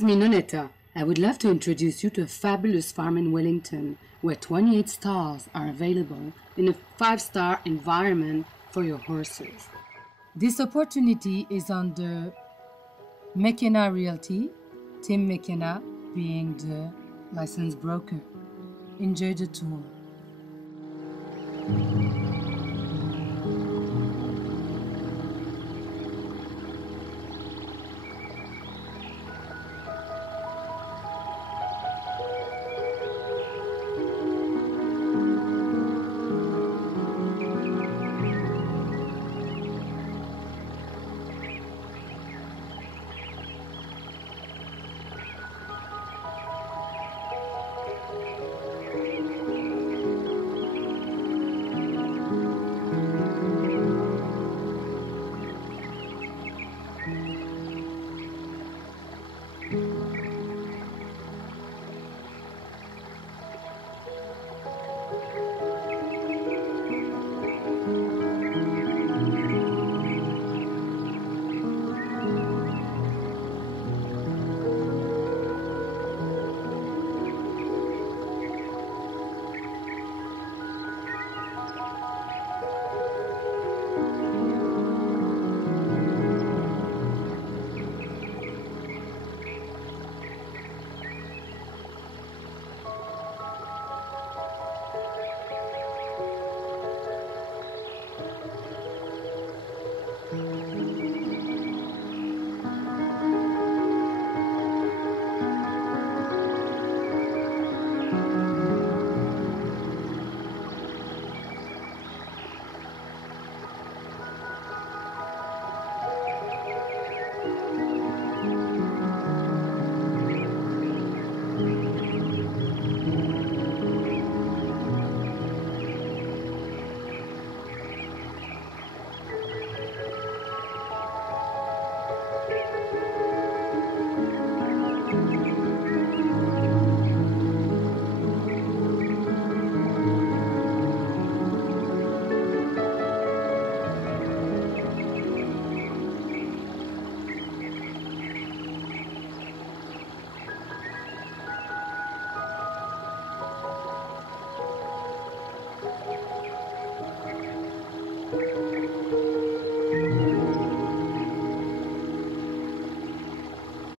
Me Nonetta. I would love to introduce you to a fabulous farm in Wellington where 28 stalls are available in a 5-star environment for your horses. This opportunity is under McKenna Realty, Tim McKenna being the licensed broker. Enjoy the tour.